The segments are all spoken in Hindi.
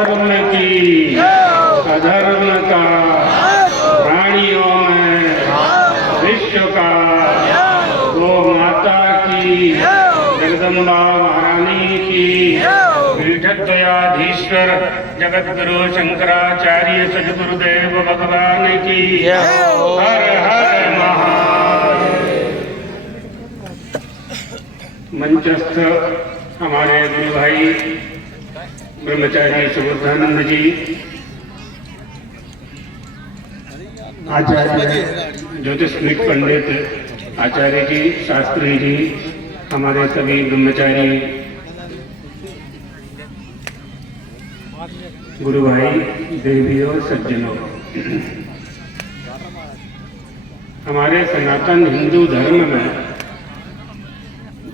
धर्म की अधर्म का प्राणियों में विश्व का गो माता की जगदम्बा महारानी की पीठद्वयाधीश्वर जगत गुरु शंकराचार्य सद्गुरुदेव भगवान की हर हर महादेव। मंचस्थ हमारे गुरु भाई ब्रह्मचारी सुबोधानंद जी, आचार्य ज्योतिषनिक पंडित आचार्य जी, शास्त्री जी, हमारे सभी ब्रह्मचारी गुरु भाई, देवी और सज्जनों, हमारे सनातन हिंदू धर्म में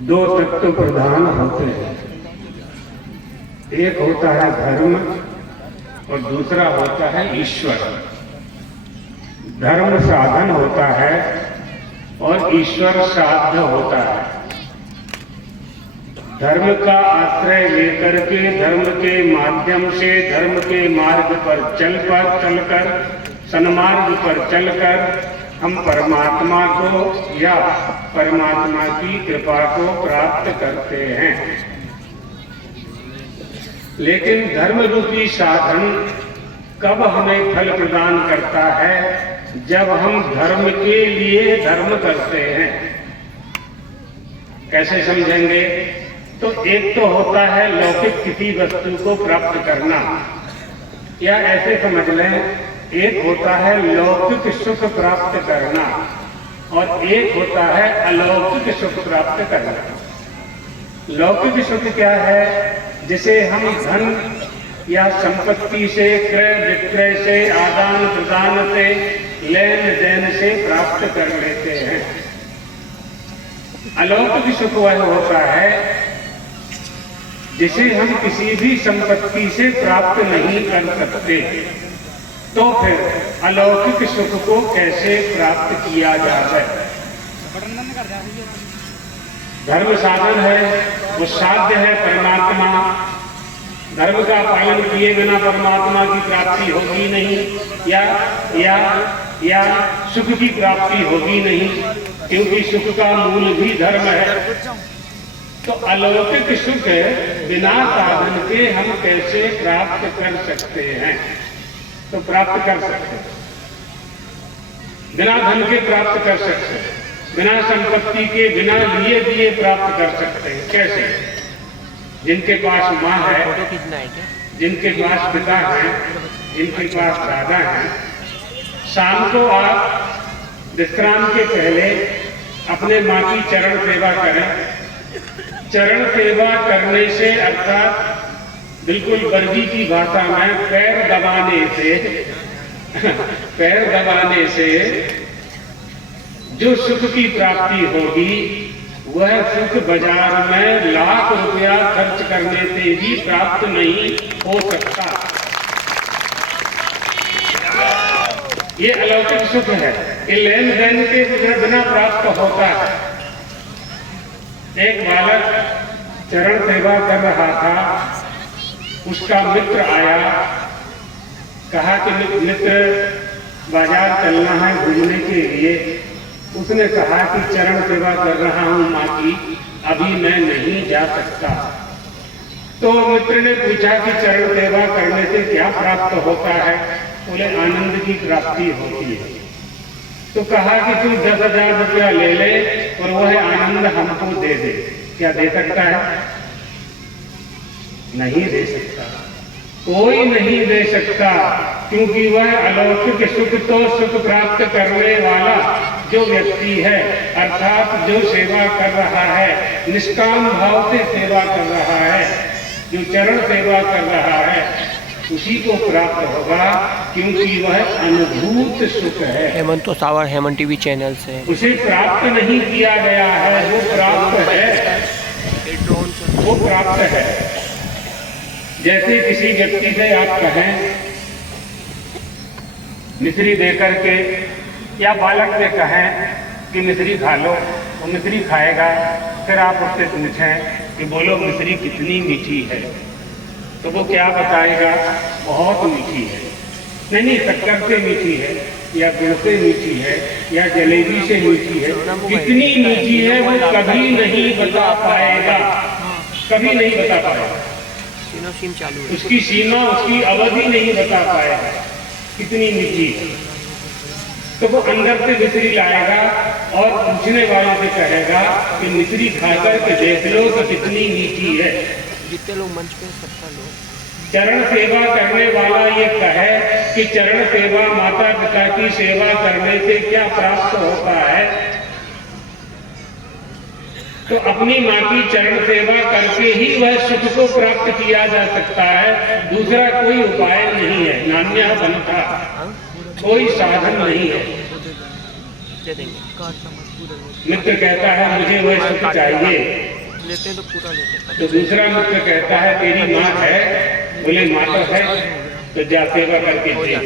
दो तत्व प्रधान होते हैं। एक होता है धर्म और दूसरा होता है ईश्वर। धर्म साधन होता है और ईश्वर साध्य होता है। धर्म का आश्रय लेकर के, धर्म के माध्यम से, धर्म के मार्ग पर चलकर, सन्मार्ग पर चलकर हम परमात्मा को या परमात्मा की कृपा को प्राप्त करते हैं। लेकिन धर्म रूपी साधन कब हमें फल प्रदान करता है? जब हम धर्म के लिए धर्म करते हैं। कैसे समझेंगे? तो एक तो होता है लौकिक किसी वस्तु को प्राप्त करना, या ऐसे समझ लें, एक होता है लौकिक सुख प्राप्त करना और एक होता है अलौकिक सुख प्राप्त करना। लौकिक सुख क्या है? जिसे हम धन या संपत्ति से, क्रय विक्रय से, आदान प्रदान से, लेन देन से प्राप्त कर लेते हैं। अलौकिक सुख वह होता है जिसे हम किसी भी संपत्ति से प्राप्त नहीं कर सकते। तो फिर अलौकिक सुख को कैसे प्राप्त किया जाए? धर्म साधन है, वो साध्य है परमात्मा। धर्म का पालन किए बिना परमात्मा की प्राप्ति होगी नहीं, या सुख की प्राप्ति होगी नहीं, क्योंकि सुख का मूल भी धर्म है। तो अलौकिक सुख बिना साधन के हम कैसे प्राप्त कर सकते हैं? तो प्राप्त कर सकते हैं, बिना धन के प्राप्त कर सकते हैं, बिना संपत्ति के, बिना लिए दिए प्राप्त कर सकते हैं। कैसे? जिनके पास माँ है, जिनके पास पिता है, जिनके पास दादा है, शाम को आप विश्राम के पहले अपने माँ की चरण सेवा करें। चरण सेवा करने से, अर्थात बिल्कुल वर्गी की भाषा में पैर दबाने से जो सुख की प्राप्ति होगी, वह सुख बाजार में लाख रुपया खर्च करने से भी प्राप्त नहीं हो सकता। ये अलौकिक सुख है, ये लेन देन के बिना प्राप्त होता है। एक बालक चरण सेवा कर रहा था, उसका मित्र आया, कहा कि मित्र बाजार चलना है घूमने के लिए। उसने कहा कि चरण सेवा कर रहा हूँ माँ की, अभी मैं नहीं जा सकता। तो मित्र ने पूछा कि चरण सेवा करने से क्या प्राप्त होता है? बोले आनंद की प्राप्ति होती है। तो कहा कि तू 10,000 रुपया ले ले और वह आनंद हमको दे दे। क्या दे सकता है? नहीं दे सकता, कोई नहीं दे सकता, क्योंकि वह अलौकिक सुख तो सुख प्राप्त करने वाला जो व्यक्ति है, अर्थात जो सेवा कर रहा है, निष्काम भाव से सेवा कर रहा है, जो चरण सेवा कर रहा है, उसी को प्राप्त होगा, क्योंकि वह अनुभूत सुख है। हेमंत तो सावर हेमंत टीवी चैनल से उसे प्राप्त नहीं किया गया है, वो प्राप्त है, वो प्राप्त है। जैसे किसी व्यक्ति से आप कहें मिश्री देकर के, या बालक से कहें कि मिश्री खा लो, वो मिश्री खाएगा, फिर आप उससे पूछें कि बोलो मिश्री कितनी मीठी है, तो वो क्या बताएगा, बहुत मीठी है। नहीं, शक्कर से मीठी है या गुड़ से मीठी है या जलेबी से मीठी है, कितनी मीठी है वो कभी नहीं बता पाएगा, कभी नहीं बता पाएगा। सिम चालू है। उसकी सीमा, उसकी अवधि नहीं बता पाएगा कितनी मीठी है। तो वो अंदर से मिश्री लाएगा और पूछने वालों से कहेगा कि मिश्री खाकर के देख लो तो कितनी मीठी है। जितने लोग मंच पे सबका लोग चरण सेवा करने वाला ये कहे कि चरण सेवा, माता पिता की सेवा करने से क्या प्राप्त होता है, तो अपनी माँ की चरण सेवा करके ही वह सुख को प्राप्त किया जा सकता है। दूसरा कोई उपाय नहीं है, नान्या बनता, कोई साधन नहीं है। मित्र कहता है मुझे वह सुख चाहिए, लेते तो पूरा लेते। तो दूसरा मित्र कहता है तेरी माँ है, बोले माँ तो है, तो जा सेवा करके देख,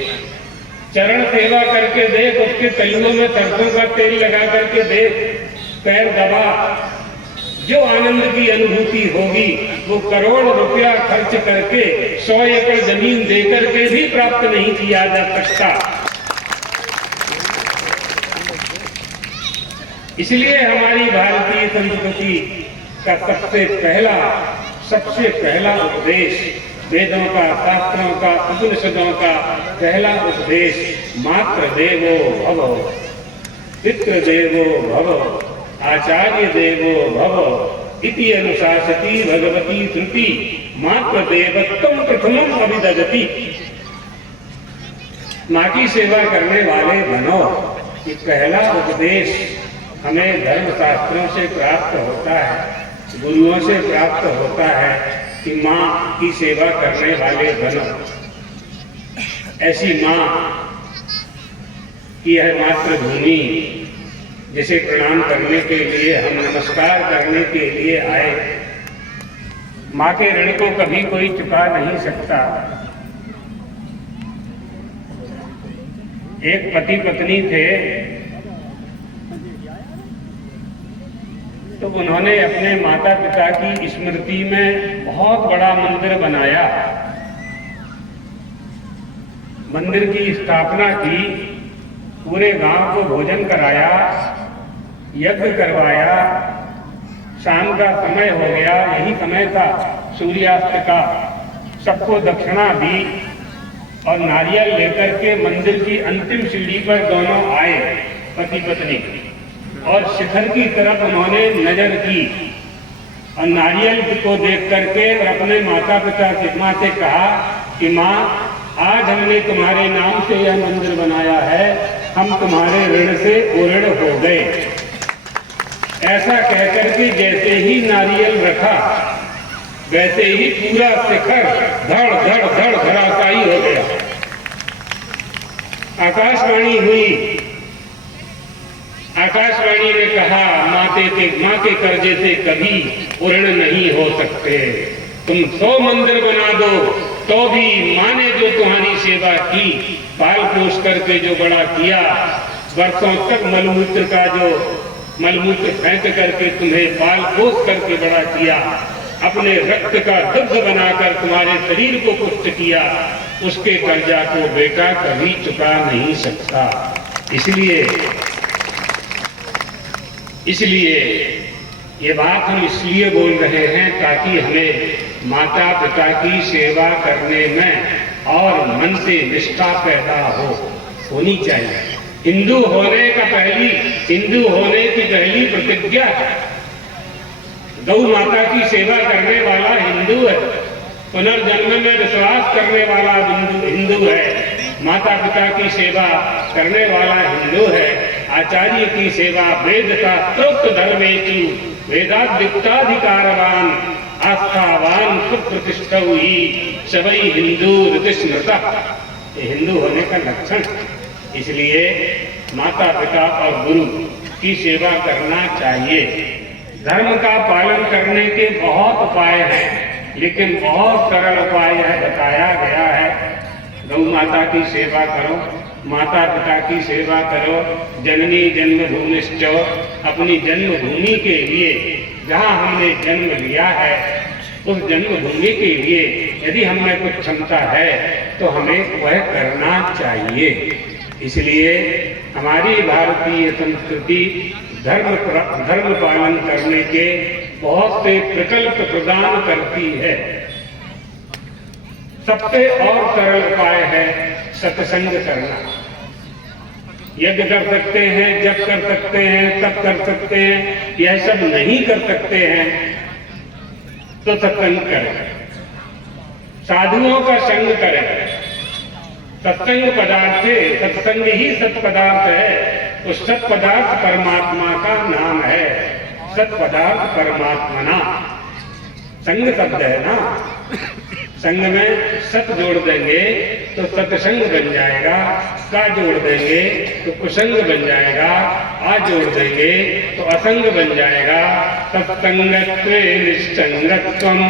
चरण सेवा करके देख, उसके तलियों में सरसों का तेल लगा करके देख, पैर दबा, जो आनंद की अनुभूति होगी वो करोड़ रुपया खर्च करके 100 एकड़ जमीन देकर के भी प्राप्त नहीं किया जा सकता। इसलिए हमारी भारतीय संस्कृति का सबसे पहला उपदेश, वेदों का, शास्त्रों का, उपनिषदों का पहला उपदेश मातृ देवो भव, पितृ देवो भव, आचार्य देवो भव इति अनुशासती भगवती श्रुति, मातृ देवत्वं प्रथमम अभिदधति। माँ की सेवा करने वाले बनो, ये पहला उपदेश हमें धर्म शास्त्रों से प्राप्त होता है, गुरुओं से प्राप्त होता है कि माँ की सेवा करने वाले बनो। ऐसी माँ की यह मातृभूमि जिसे प्रणाम करने के लिए, हम नमस्कार करने के लिए आए, माँ के ऋण को कभी कोई चुका नहीं सकता। एक पति पत्नी थे, तो उन्होंने अपने माता पिता की स्मृति में बहुत बड़ा मंदिर बनाया, मंदिर की स्थापना की, पूरे गांव को भोजन कराया, यज्ञ करवाया, शाम का समय हो गया, यही समय था सूर्यास्त का, सबको दक्षिणा दी और नारियल लेकर के मंदिर की अंतिम सीढ़ी पर दोनों आए पति पत्नी, और शिखर की तरफ उन्होंने नजर की और नारियल को देख करके और अपने माता पिता की माँ से कहा कि माँ, आज हमने तुम्हारे नाम से यह मंदिर बनाया है, हम तुम्हारे ऋण से उऋण हो गए। ऐसा कहकर के जैसे ही नारियल रखा, वैसे ही पूरा शिखर धड़ धड़ धड़ धराशायी हो गया। आकाशवाणी हुई, आकाशवाणी ने कहा माँ के कर्जे से कभी उऋण नहीं हो सकते, तुम 100 मंदिर बना दो तो भी माँ ने जो तुम्हारी सेवा की, पाल पोष करके जो बड़ा किया, वर्षों तक मलमूत्र फेंक करके तुम्हें पाल पोष करके बड़ा किया, अपने रक्त का दुग्ध बनाकर तुम्हारे शरीर को पुष्ट किया, उसके कर्जा को बेटा कभी चुका नहीं सकता। इसलिए ये बात हम इसलिए बोल रहे हैं ताकि हमें माता पिता की सेवा करने में और मन से निष्ठा पैदा होनी चाहिए। हिंदू होने की पहली प्रतिज्ञा है, गौ माता की सेवा करने वाला हिंदू है, पुनर्जन्म में विश्वास करने वाला हिंदू है, माता पिता की सेवा करने वाला हिंदू है, आचार्य की सेवा वेद का प्रोक्त धर्मेचु वेदाधिकारवान आस्थावान सुप्रतिष्ठा हुई सवई हिंदू ऋतस्मृता। हिंदू होने का लक्षण। इसलिए माता पिता और गुरु की सेवा करना चाहिए। धर्म का पालन करने के बहुत उपाय हैं, लेकिन बहुत सरल उपाय है बताया गया है। गौ माता की सेवा करो, माता पिता की सेवा करो, जननी जन्मभूमिश्च, अपनी जन्मभूमि के लिए जहाँ हमने जन्म लिया है उस जन्मभूमि के लिए यदि हमें कुछ क्षमता है तो हमें वह करना चाहिए। इसलिए हमारी भारतीय संस्कृति धर्म पालन करने के बहुत से विकल्प प्रदान करती है। सबसे और सरल उपाय है सत्संग करना। यज्ञ कर सकते हैं, जप कर सकते हैं, तप कर सकते हैं, यह सब नहीं कर सकते हैं तो सत्संग करें, साधुओं का संग करें। सत्संग पदार्थ है, सत्संग ही सत्पदार्थ है। उस सत्पदार्थ परमात्मा का नाम है। सत्पदार्थ परमात्मना संग शब्द है ना। संग में सत जोड़ देंगे तो सत्संग बन जाएगा, का जोड़ देंगे तो कुसंग बन जाएगा, आ जोड़ देंगे तो असंग बन जाएगा। सत्संगत्वे निश्चंगत्वम,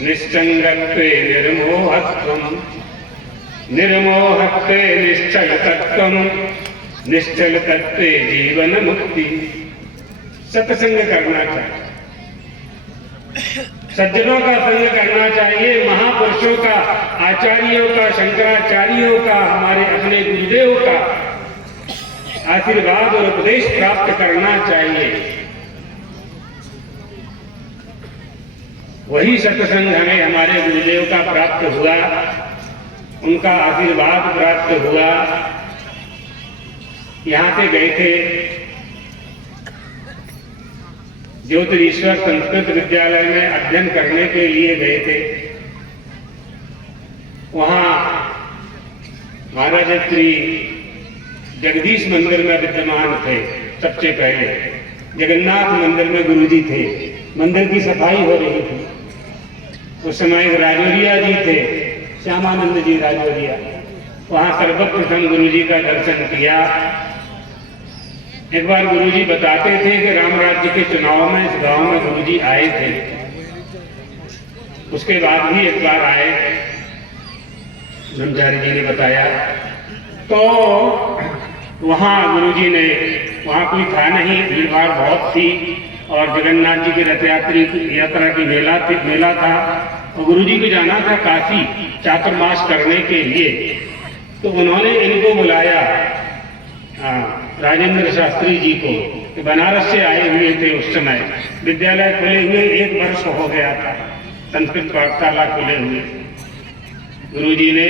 निश्चंगत्वे निर्मोहत्वम, निर्मोहत्वे निश्चलतत्वम, निश्चलतत्वे जीवन मुक्ति। सत्संग करना चाहिए, सज्जनों का संग करना चाहिए, महापुरुषों का, आचार्यों का, शंकराचार्यों का, हमारे अपने गुरुदेव का आशीर्वाद और उपदेश प्राप्त करना चाहिए। वही सत्संग हमें हमारे गुरुदेव का प्राप्त हुआ, उनका आशीर्वाद प्राप्त हुआ। यहाँ से गए थे ज्योतिरीश्वर संस्कृत विद्यालय में अध्ययन करने के लिए गए थे। वहां महाराज श्री जगदीश मंदिर में विद्यमान थे। सबसे पहले जगन्नाथ मंदिर में गुरुजी थे, मंदिर की सफाई हो रही थी। उस समय राजौरिया जी थे, श्यामानंद जी राजौरिया। वहां सर्वप्रथम गुरुजी का दर्शन किया। एक बार गुरुजी बताते थे कि राम राज्य के चुनाव में इस गांव में गुरुजी आए थे। उसके बाद भी एक बार आए, ब्रह्मचारी जी ने बताया। तो वहां गुरुजी ने, वहां कोई था नहीं, भीड़ भाड़ बहुत थी और जगन्नाथ जी की रथ यात्रा की मेला था। और गुरुजी को जाना था काशी चातुर्मास करने के लिए। तो उन्होंने इनको बुलाया, राजेंद्र शास्त्री जी को, कि बनारस से आए हुए थे। उस समय विद्यालय खुले हुए 1 वर्ष हो गया था, संस्कृत पाठशाला खुले हुए। गुरुजी ने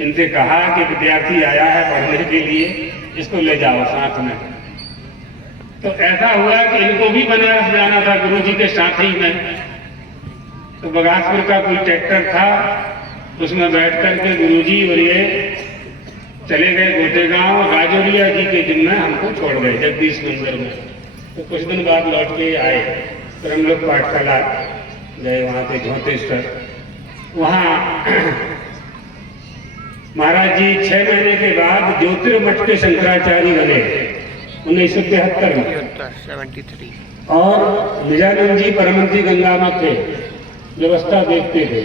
इनसे कहा कि विद्यार्थी आया है पढ़ने के लिए, इसको ले जाओ साथ में। तो ऐसा हुआ कि इनको भी बनारस जाना था गुरुजी के साथ ही में। तो बगासपुर का कोई ट्रैक्टर था, उसमें बैठ करके गुरुजी और ये चले गए गोटेगांव। राजौरिया जी के जिम्मे हमको छोड़ गए जगदीश मंदिर में। तो कुछ दिन बाद लौट के आए, फिर हम लोग पाठशाला गए, वहां पे झोंतेश्वर। वहां महाराज जी 6 महीने के बाद ज्योतिर्मठ के शंकराचार्य बने 1973 में। 73। और निजानंद जी परमंती गंगा में थे, व्यवस्था देखते थे।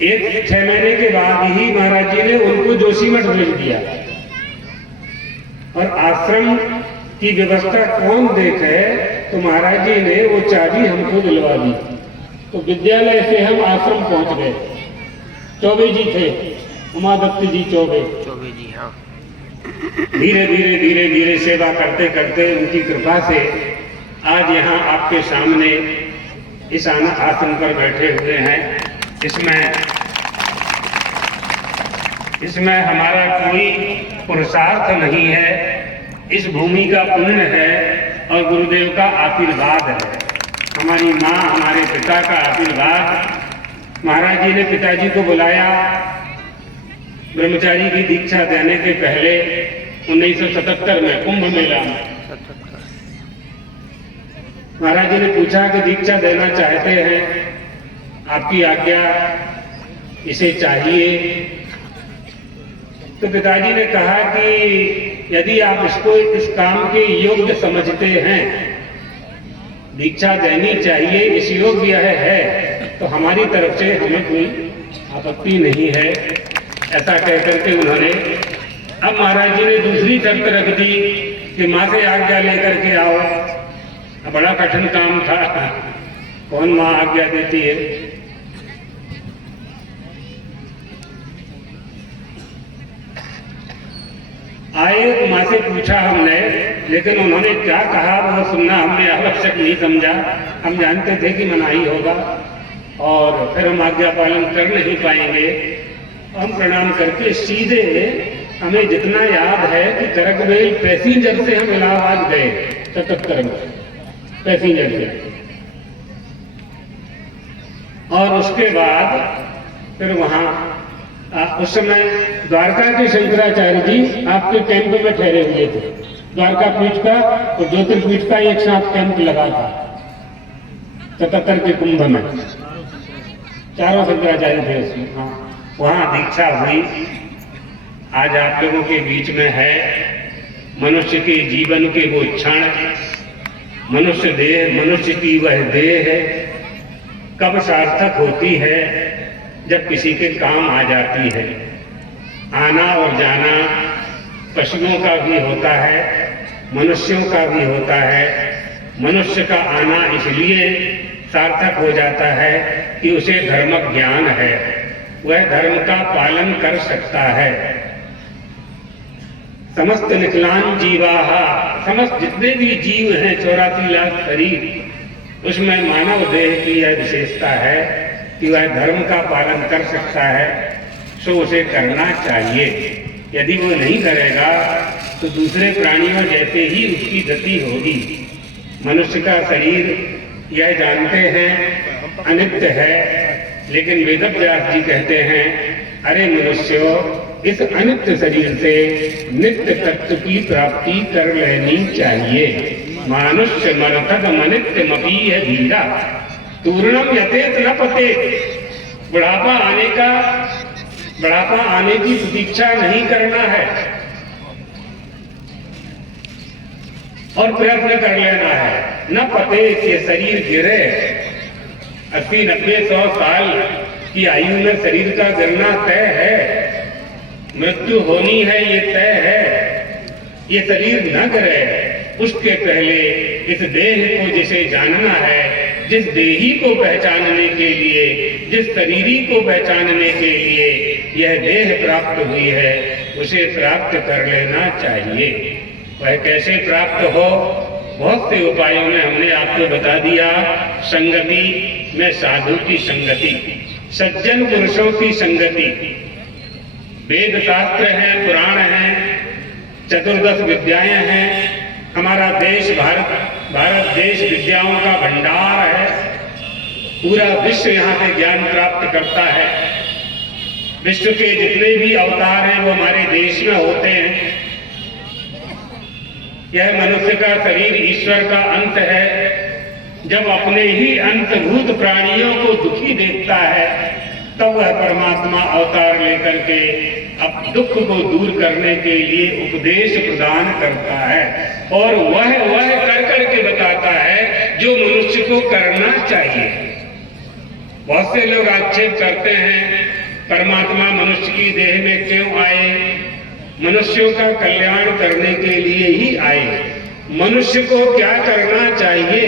6 महीने के बाद ही महाराज जी ने उनको जोशीमठ भेज दिया। और आश्रम की व्यवस्था कौन देखे, तो महाराज जी ने वो चाबी हमको दिलवा दी। तो विद्यालय से हम आश्रम पहुंच गए। चौबे जी थे, उमादत्त जी चौबे जी। हाँ, धीरे धीरे धीरे धीरे सेवा करते करते उनकी कृपा से आज यहाँ आपके सामने इस आसन पर बैठे हुए हैं। इसमें हमारा कोई पुरुषार्थ नहीं है, इस भूमि का पुण्य है और गुरुदेव का आशीर्वाद है, हमारी माँ हमारे पिता का आशीर्वाद। महाराज जी ने पिताजी को बुलाया ब्रह्मचारी की दीक्षा देने के पहले 1977 में कुंभ मेला में। महाराज जी ने पूछा कि दीक्षा देना चाहते हैं, आपकी आज्ञा, इसे चाहिए। तो पिताजी ने कहा कि यदि आप इसको इस काम के योग्य समझते हैं, दीक्षा देनी चाहिए, इस योग्य है तो हमारी तरफ से हमें कोई आपत्ति नहीं है। ऐसा कहकर के उन्होंने, अब महाराज जी ने दूसरी शर्त रख दी कि माँ से आज्ञा लेकर के आओ। बड़ा कठिन काम था, कौन माँ आज्ञा देती है। आए माँ से पूछा हमने, लेकिन उन्होंने क्या कहा वो सुनना हमने आवश्यक नहीं समझा। हम जानते थे कि मनाही होगा और फिर हम आज्ञा पालन कर नहीं पाएंगे। हम प्रणाम करके सीधे, हमें जितना याद है कि करकबेल पैसेंजर से हम इलाहाबाद गए 77 में पैसेंजर से, और उसके बाद फिर वहाँ उस समय द्वारका के शंकराचार्य जी आपके कैंप में ठहरे हुए थे। द्वारका पीठ का और ज्योतिर्पीठ का एक साथ कैंप लगा था 77 के कुंभ में, चारों शंकराचार्य थे उसमें। हाँ, वहाँ दीक्षा हुई। आज आप लोगों के बीच में है। मनुष्य के जीवन के वो क्षण, मनुष्य देह, मनुष्य की वह देह है, कब सार्थक होती है, जब किसी के काम आ जाती है। आना और जाना पशुओं का भी होता है, मनुष्यों का भी होता है। मनुष्य का आना इसलिए सार्थक हो जाता है कि उसे धर्म ज्ञान है, वह धर्म का पालन कर सकता है। समस्त निकलान जीवाहा, समस्त जितने भी जीव हैं 84 लाख शरीर, उसमें मानव देह की यह विशेषता है कि वह धर्म का पालन कर सकता है, सो उसे करना चाहिए। यदि वो नहीं करेगा तो दूसरे प्राणियों जैसे ही उसकी गति होगी। मनुष्य का शरीर यह जानते हैं अनित्य है, लेकिन वेदव्यास जी कहते हैं, अरे मनुष्यों, इस अनित्य शरीर से नित्य तत्व की प्राप्ति कर लेनी चाहिए। मानुष्य मरतक मनित्य मपी है धीरा, तूर्णम यतेत न पतेत। बुढ़ापा आने की प्रतीक्षा नहीं करना है और प्रयत्न कर लेना है। न पतेत, ये शरीर गिरे। 80, 90, 100 साल की आयु में शरीर का गिरना तय है, मृत्यु होनी है, ये तय है। ये शरीर न गिरे, उसके पहले इस देह को जिसे जानना है, जिस देही को पहचानने के लिए, जिस शरीरी को पहचानने के लिए यह देह प्राप्त हुई है, उसे प्राप्त कर लेना चाहिए। वह कैसे प्राप्त हो, बहुत से उपायों में हमने आपको बता दिया। संगति में साधु की संगति, सज्जन पुरुषों की संगति, वेद शास्त्र हैं, पुराण हैं, 14 विद्याएं हैं। हमारा देश भारत देश विद्याओं का भंडार है। पूरा विश्व यहाँ से ज्ञान प्राप्त करता है। विश्व के जितने भी अवतार हैं वो हमारे देश में होते हैं। यह मनुष्य का शरीर ईश्वर का अंत है। जब अपने ही अंतभूत प्राणियों को दुखी देखता है, तब वह परमात्मा अवतार लेकर के अब दुख को दूर करने के लिए उपदेश प्रदान करता है, और वह कर करके बताता है जो मनुष्य को करना चाहिए। बहुत से लोग आक्षेप करते हैं, परमात्मा मनुष्य की देह में क्यों आए? मनुष्यों का कल्याण करने के लिए ही आए। मनुष्य को क्या करना चाहिए,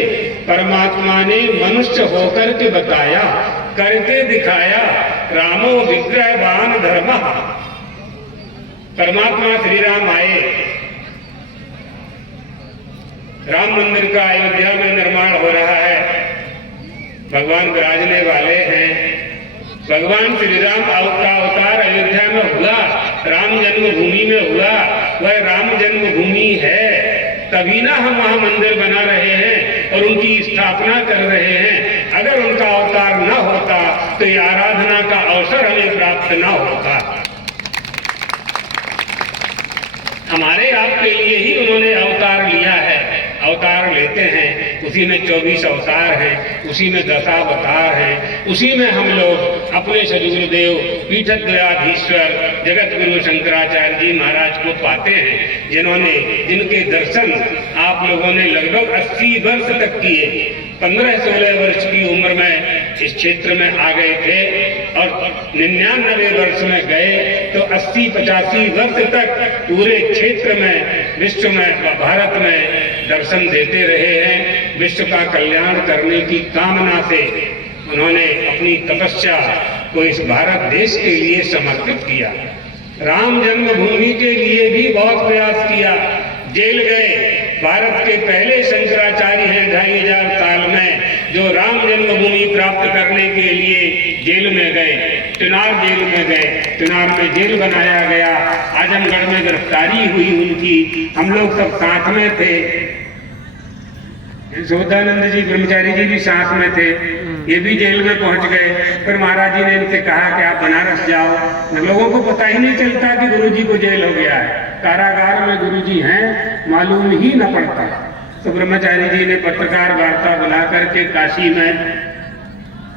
परमात्मा ने मनुष्य होकर के बताया, करके दिखाया। रामो विग्रहवान धर्म। परमात्मा श्री राम आए, राम मंदिर का अयोध्या में निर्माण हो रहा है, भगवान विराजने वाले हैं। भगवान श्री राम का अवतार अयोध्या में हुआ, राम जन्मभूमि में हुआ। वह राम जन्मभूमि है, तभी ना हम वहां मंदिर बना रहे हैं और उनकी स्थापना कर रहे हैं। अगर उनका अवतार न होता तो ये आराधना का अवसर हमें प्राप्त न होता। हमारे आपके लिए ही उन्होंने अवतार लिया है। अवतार लेते हैं, उसी में 24 अवतार हैं, उसी में 10 अवतार हैं, उसी में हम लोग अपने सदगुरुदेव पीठद्वयाधीश्वर जगत गुरु शंकराचार्य जी महाराज को पाते हैं, जिनके दर्शन आप लोगों ने लगभग 80 वर्ष तक किए। 15-16 वर्ष की उम्र में इस क्षेत्र में आ गए थे और 99 वर्ष में गए तो 80-85 वर्ष तक पूरे क्षेत्र में, विश्व में, भारत में दर्शन देते रहे हैं। विश्व का कल्याण करने की कामना से उन्होंने अपनी तपस्या को इस भारत देश के लिए समर्पित किया। राम जन्मभूमि के लिए भी बहुत प्रयास किया, जेल गए। भारत के पहले शंकराचार्य हैं 2500 साल में जो राम जन्मभूमि प्राप्त करने के लिए जेल में गए, चुनार जेल में गए, चुनार में जेल बनाया गया, आजमगढ़ में गिरफ्तारी हुई उनकी, हम लोग सब साथ में थे, शोधानंद जी ब्रह्मचारी जी भी साथ में थे, ये भी जेल में पहुंच गए। फिर महाराज जी ने इनसे कहा कि आप बनारस जाओ। लोगों को पता ही नहीं चलता कि गुरुजी को जेल हो गया है, कारागार में गुरुजी हैं मालूम ही न पड़ता। तो ब्रह्मचारी जी ने पत्रकार वार्ता बुला करके काशी में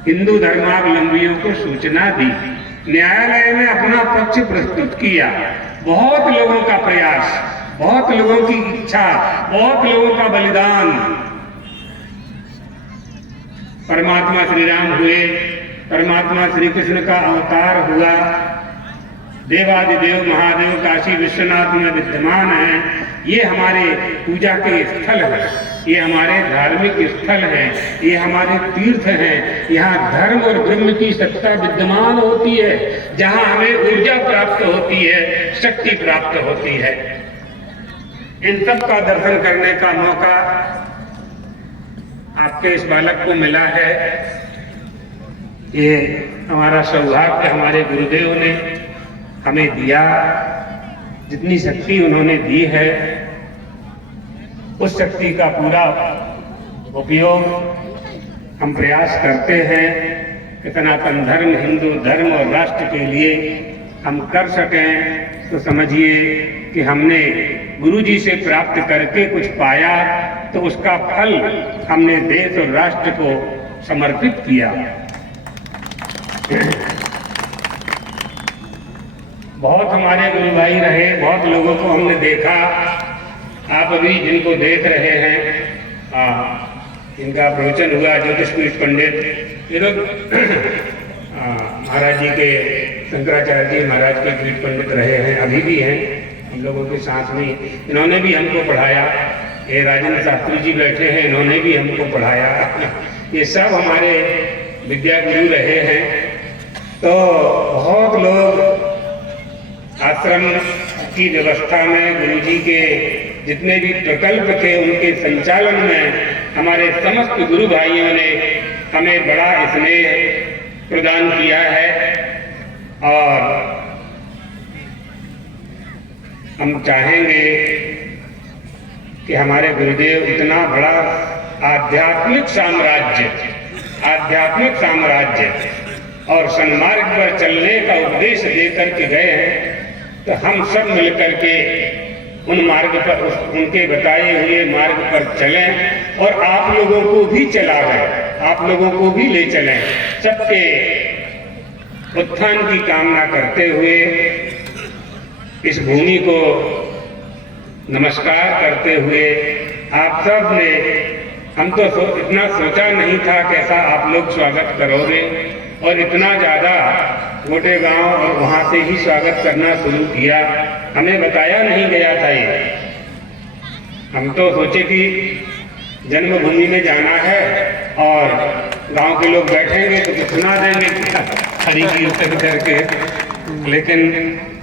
हिंदू धर्मावलंबियों को सूचना दी, न्यायालय में अपना पक्ष प्रस्तुत किया। बहुत लोगों का प्रयास, बहुत लोगों की इच्छा, बहुत लोगों का बलिदान। परमात्मा श्री राम हुए, परमात्मा श्री कृष्ण का अवतार हुआ, देवादिदेव महादेव काशी विश्वनाथ में विद्यमान हैं। ये हमारे पूजा के स्थल हैं, ये हमारे धार्मिक स्थल हैं, ये हमारे तीर्थ हैं। यहाँ धर्म और ब्रह्म की सत्ता विद्यमान होती है, जहाँ हमें ऊर्जा प्राप्त होती है, शक्ति प्राप्त होती है। इन सब का दर्शन करने का मौका आपके इस बालक को मिला है। ये हमारा सौभाग्य हमारे गुरुदेव ने हमें दिया। जितनी शक्ति उन्होंने दी है उस शक्ति का पूरा उपयोग हम प्रयास करते हैं कि सनातन धर्म, हिंदू धर्म और राष्ट्र के लिए हम कर सकें। तो समझिए कि हमने गुरुजी से प्राप्त करके कुछ पाया, तो उसका फल हमने देश और राष्ट्र को समर्पित किया। बहुत हमारे गुरु भाई रहे, बहुत लोगों को हमने देखा। आप अभी जिनको देख रहे हैं, इनका प्रवचन हुआ ज्योतिषपीठ पंडित, ये लोग महाराज जी के, शंकराचार्य जी महाराज के पीठ पंडित रहे हैं, अभी भी हैं हम लोगों के साथ में। इन्होंने भी हमको पढ़ाया। ये राजेंद्र शास्त्री जी बैठे हैं, इन्होंने भी हमको पढ़ाया। ये सब हमारे विद्या गुरु रहे हैं। तो बहुत लोग आश्रम की व्यवस्था में, गुरुजी के जितने भी प्रकल्प थे उनके संचालन में हमारे समस्त गुरु भाइयों ने हमें बड़ा स्नेह प्रदान किया है। और हम चाहेंगे कि हमारे गुरुदेव इतना बड़ा आध्यात्मिक साम्राज्य और सन्मार्ग पर चलने का उपदेश देकर के गए हैं, तो हम सब मिलकर के उन मार्ग पर, उनके बताए हुए मार्ग पर चलें और आप लोगों को भी चलाएं, आप लोगों को भी ले चलें। सबके उत्थान की कामना करते हुए इस भूमि को नमस्कार करते हुए आप सब ने, हम तो इतना सोचा नहीं था कैसा आप लोग स्वागत करोगे, और इतना ज़्यादा मोटे गांव और वहाँ से ही स्वागत करना शुरू किया। हमें बताया नहीं गया था ये। हम तो सोचे कि जन्मभूमि में जाना है और गांव के लोग बैठेंगे तो सुना देंगे हरि कीर्तन करके, लेकिन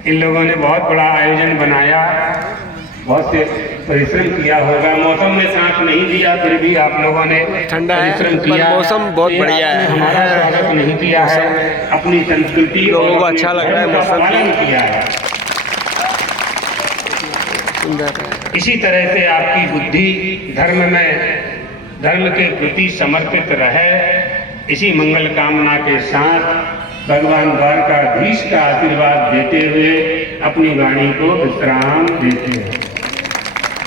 इन लोगों ने बहुत बड़ा आयोजन बनाया, बहुत से परिश्रम किया होगा। मौसम में साथ नहीं दिया, फिर भी आप लोगों ने ठंडा परिश्रम किया। मौसम बहुत बढ़िया है, हमारा स्वागत नहीं किया है, अपनी संस्कृति लोगों को अच्छा लग रहा है, मौसम पालन किया है। इसी तरह से आपकी बुद्धि धर्म के प्रति समर्पित रहे, इसी मंगल कामना के साथ भगवान द्वारकाधीश का आशीर्वाद देते हुए अपनी वाणी को विश्राम देते हैं।